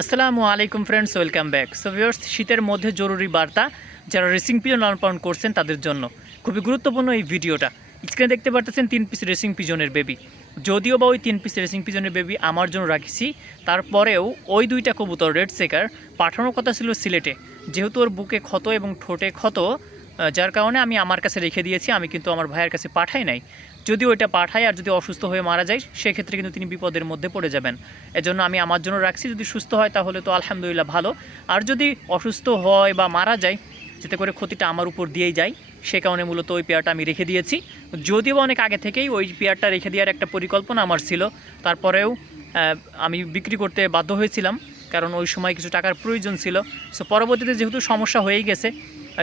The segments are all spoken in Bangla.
আসসালামু আলাইকুম friends welcome back so viewers শীতের মধ্যে জরুরি বার্তা যারা রেসিং পিজন লালন পালন করছেন তাদের জন্য। খুবই গুরুত্বপূর্ণ এই ভিডিওটা। স্ক্রিনে দেখতে পারতেছেন তিন পিস রেসিং পিজনের বেবি যদিও বা ওই তিন পিস রেসিং পিজনের বেবি আমার জন্য রাখিছি, তারপরেও ওই দুইটা কবুতর রেড সেকার পাঠানোর কথা ছিল সিলেটে। যেহেতু ওর বুকে ক্ষত এবং ঠোঁটে ক্ষত যার কারণে আমি আমার কাছে রেখে দিয়েছি, আমি কিন্তু আমার ভাইয়ের কাছে পাঠাই নাই। যদি ওইটা পাঠাই আর যদি অসুস্থ হয়ে মারা যায়, সেক্ষেত্রে কিন্তু তিনি বিপদের মধ্যে পড়ে যাবেন। এজন্য আমি আমার জন্য রাখছি, যদি সুস্থ হয় তাহলে তো আলহামদুলিল্লাহ ভালো। আর যদি অসুস্থ হয় বা মারা যায়, যাতে করে ক্ষতিটা আমার উপর দিয়েই যায়, সে কারণে মূলত ওই পেয়ারটা আমি রেখে দিয়েছি। যদিও অনেক আগে থেকেই ওই পেয়ারটা রেখে দেওয়ার একটা পরিকল্পনা আমার ছিল। তারপরেও আমি বিক্রি করতে বাধ্য হয়েছিলাম, কারণ ওই সময় কিছু টাকার প্রয়োজন ছিল। সো পরবর্তীতে যেহেতু সমস্যা হয়েই গেছে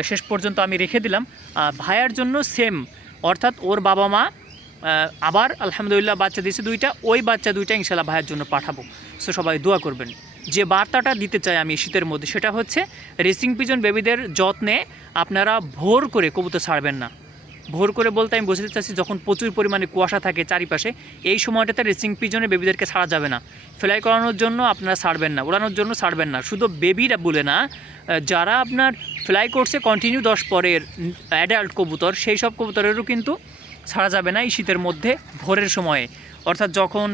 শেষ পর্যন্ত আমি রেখে দিলাম। ভাইয়ার জন্য সেম অর্থাৎ ওর বাবা মা আবার আলহামদুলিল্লাহ বাচ্চা দিয়েছে দুইটা, ওই বাচ্চা দুইটা ইনশাল্লাহ ভাইয়ের জন্য পাঠাবো। সো সবাই দোয়া করবেন। যে বার্তাটা দিতে চাই আমি শীতের মধ্যে, সেটা হচ্ছে রেসিং পিজন বেবিদের যত্নে আপনারা ভোর করে কবুতর ছাড়বেন না। ভোর করে বলতে আমি বোঝাতে চাচ্ছি যখন প্রচুর পরিমাণে কুয়াশা থাকে চারিপাশে, এই সময়টাতে রেসিং পিজনে বেবিদেরকে ছাড়া যাবে না। ফ্লাই করানোর জন্য আপনারা ছাড়বেন না, উড়ানোর জন্য ছাড়বেন না। শুধু বেবিরা বলে না যারা আপনার ফ্লাই করছে কন্টিনিউ দশ পরের অ্যাডাল্ট কবুতর, সেই সব কবুতরেরও কিন্তু ছাড়া যাবে না এই শীতের মধ্যে, ভোরের সময়ে। অর্থাৎ যখন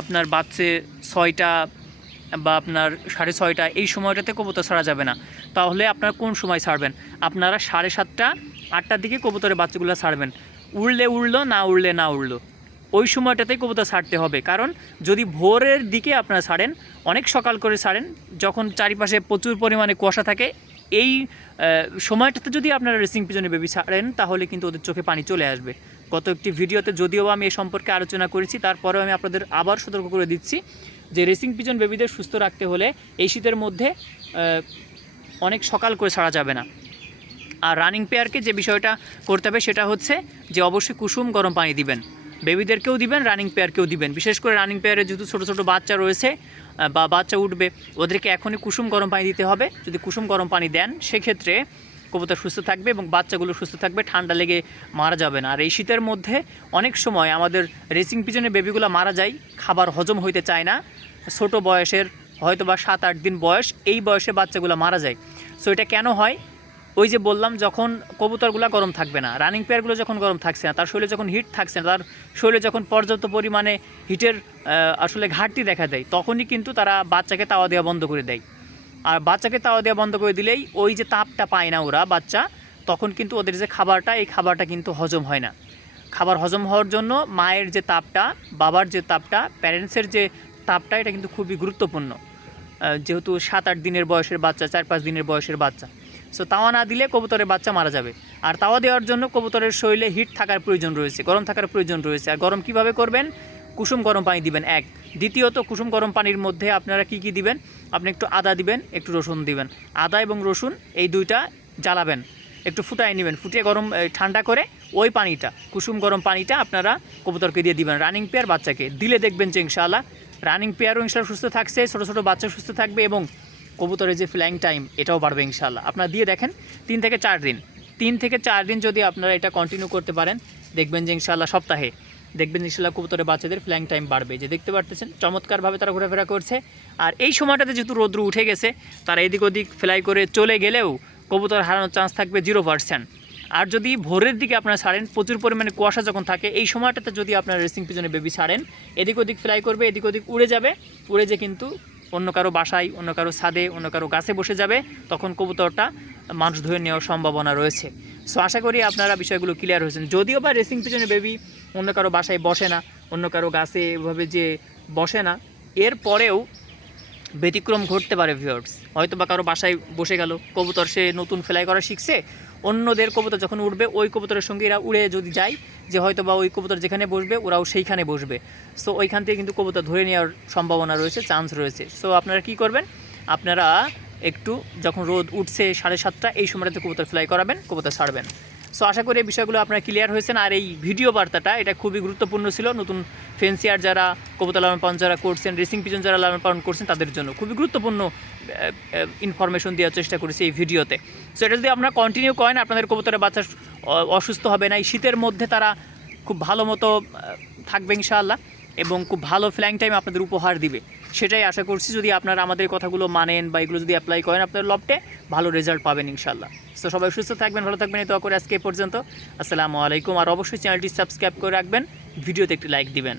আপনার বাচ্চে ছয়টা বা আপনার সাড়ে ছয়টা, এই সময়টাতে কবুতর ছাড়া যাবে না। তাহলে আপনারা কোন সময় ছাড়বেন? আপনারা সাড়ে সাতটা আটটার দিকে কবুতরের বাচ্চাগুলো ছাড়বেন। উড়লে উড়লো, না উড়লে না উড়লো। ওই সময়টাতেই কবুতর ছাড়তে হবে। কারণ যদি ভোরের দিকে আপনারা ছাড়েন, অনেক সকাল করে ছাড়েন, যখন চারিপাশে প্রচুর পরিমাণে কুয়াশা থাকে, এই সময়টাতে যদি আপনারা রেসিং পিজনে বেবি ছাড়েন, তাহলে কিন্তু ওদের চোখে পানি চলে আসবে। গত একটি ভিডিওতে যদিও আমি এ সম্পর্কে আলোচনা করেছি, তারপরেও আমি আপনাদের আবার সতর্ক করে দিচ্ছি যে রেসিং পিজন বেবিদের সুস্থ রাখতে হলে এই শীতের মধ্যে অনেক সকাল করে ছাড়া যাবে না। আর রানিং পেয়ারকে যে বিষয়টা করতে হবে সেটা হচ্ছে যে অবশ্যই কুসুম গরম পানি দিবেন। বেবিদেরকেও দিবেন রানিং পেয়ারকেও দিবেন। বিশেষ করে রানিং পেয়ারে যেহেতু ছোটো ছোটো বাচ্চা রয়েছে বা বাচ্চা উঠবে, ওদেরকে এখনই কুসুম গরম পানি দিতে হবে। যদি কুসুম গরম পানি দেন, সেক্ষেত্রে কবুতর সুস্থ থাকবে এবং বাচ্চাগুলো সুস্থ থাকবে, ঠান্ডা লেগে মারা যাবে না। আর এই শীতের মধ্যে অনেক সময় আমাদের রেসিং পিজনের বেবিগুলো মারা যায়, খাবার হজম হইতে চায় না। ছোট বয়সের হয়তো বা সাত আট দিন বয়স, এই বয়সে বাচ্চাগুলো মারা যায়। সো এটা কেন হয়? ওই যে বললাম, যখন কবুতরগুলো গরম থাকবে না রানিং পেয়ারগুলো যখন গরম থাকছে না, তার শরীরে যখন হিট থাকছে না, তার শরীরে যখন পর্যাপ্ত পরিমাণে হিটের আসলে ঘাটতি দেখা দেয়, তখনই কিন্তু তারা বাচ্চাকে তাওয়া দেওয়া বন্ধ করে দেয়। আর বাচ্চাকে তাওয়া দেওয়া বন্ধ করে দিলেই ওই যে তাপটা পায় না ওরা, বাচ্চা, তখন কিন্তু ওদের যে খাবারটা, এই খাবারটা কিন্তু হজম হয় না। খাবার হজম হওয়ার জন্য মায়ের যে তাপটা, বাবার যে তাপটা প্যারেন্টসের যে তাপটা, এটা কিন্তু খুবই গুরুত্বপূর্ণ। যেহেতু সাত আট দিনের বয়সের বাচ্চা, চার পাঁচ দিনের বয়সের বাচ্চা। সো তাওয়া না দিলে কবুতরের বাচ্চা মারা যাবে। আর তাওয়া দেওয়ার জন্য কবুতরের শরীরে হিট থাকার প্রয়োজন রয়েছে, গরম থাকার প্রয়োজন রয়েছে। আর গরম কীভাবে করবেন? কুসুম গরম পানি দিবেন, এক। দ্বিতীয়ত, কুসুম গরম পানির মধ্যে আপনারা কি কি দিবেন? আপনি একটু আদা দিবেন, একটু রসুন দিবেন। আদা এবং রসুন এই দুইটা জ্বালাবেন, একটু ফুটাই নেবেন। ফুটিয়ে গরম ঠান্ডা করে ওই পানিটা, কুসুম গরম পানিটা আপনারা কবুতরকে দিয়ে দিবেন রানিং পেয়ার বাচ্চাকে। দিলে দেখবেন যে ইনশাআল্লাহ রানিং পেয়ারও ইনশাল্লাহ সুস্থ থাকছে, ছোটো ছোটো বাচ্চা সুস্থ থাকবে এবং কবুতরের যে ফ্লাইং টাইম এটাও বাড়বে ইনশাল্লাহ আপনারা দিয়ে দেখেন, তিন থেকে চার দিন। তিন থেকে চার দিন যদি আপনারা এটা কন্টিনিউ করতে পারেন, দেখবেন যে ইনশাল্লাহ সপ্তাহে, দেখবেন ইনশাল্লাহ কবুতরের বাচ্চাদের ফ্ল্যাং টাইম বাড়বে। যে দেখতে পারতেছেন, চমৎকারভাবে তারা ঘোরাফেরা করছে। আর এই সময়টাতে যেহেতু রৌদ্র উঠে গেছে, তারা এদিক ওদিক ফ্লাই করে চলে গেলেও কবুতর হারানোর চান্স থাকবে জিরো আর যদি ভোরের দিকে আপনারা ছাড়েন, প্রচুর পরিমাণে কুয়াশা যখন থাকে, এই সময়টাতে যদি আপনার রেসিং পিছনে বেবি ছাড়েন, এদিক ওদিক ফ্লাই করবে, এদিক ওদিক উড়ে যাবে, উড়ে যে কিন্তু অন্য কারও বাসায়, অন্য কারও ছাদে, অন্য কারও গাছে বসে যাবে, তখন কবুতরটা মানুষ ধরে নেওয়ার সম্ভাবনা রয়েছে। সো আশা করি আপনারা বিষয়গুলো ক্লিয়ার হয়েছেন। যদিও বা রেসিং পিছনে বেবি অন্য কারও বাসায় বসে না, অন্য কারও গাছে এভাবে যে বসে না, এর পরেও ব্যতিক্রম ঘটতে পারে ভিউয়ার্স হয়তো বা কারও বাসায় বসে গেল, কবুতর সে নতুন ফ্লাই করা শিখছে অন্যদের কবুতর যখন উঠবে, ওই কবুতরের সঙ্গে এরা উড়ে যদি যায়, যে হয়তো বা ওই কবুতর যেখানে বসবে, ওরাও সেইখানে বসবে। সো ওইখান থেকে কিন্তু কবুতর ধরে নেওয়ার সম্ভাবনা রয়েছে চান্স রয়েছে। সো আপনারা কি করবেন? আপনারা একটু যখন রোদ উঠছে সাড়ে সাতটা, এই সময়টাতে কবুতর ফ্লাই করাবেন, কবুতর ছাড়বেন। সো আশা করি এই বিষয়গুলো আপনারা ক্লিয়ার হয়েছেন। আর এই ভিডিও বার্তাটা, এটা খুবই গুরুত্বপূর্ণ ছিল। নতুন ফেন্সিয়ার যারা কবুতা লালন পালন যারা করছেন রেসিং পিজন যারা লালন পালন করছেন, তাদের জন্য খুবই গুরুত্বপূর্ণ ইনফরমেশন দেওয়ার চেষ্টা করেছি এই ভিডিওতে সো এটা যদি আপনারা কন্টিনিউ করেন, আপনাদের কবুতরের বাচ্চা অসুস্থ হবে না। এই শীতের মধ্যে তারা খুব ভালো মতো থাকবে ইনশাআল্লাহ। এবং খুব ভালো ফ্ল্যাং টাইম আপনাদের উপহার দিবে। সেটাই আশা করছি যদি আপনারা আমাদের কথাগুলো মানেন বা এগুলো যদি অ্যাপ্লাই করেন আপনার লপটে ভালো রেজাল্ট পাবেন ইনশাল্লাহ তো সবাই সুস্থ থাকবেন, ভালো থাকবেন, এই তো করে আজকে পর্যন্ত। আসসালামু আলাইকুম। আর অবশ্যই চ্যানেলটি সাবস্ক্রাইব করে রাখবেন, ভিডিওতে একটি লাইক দিবেন।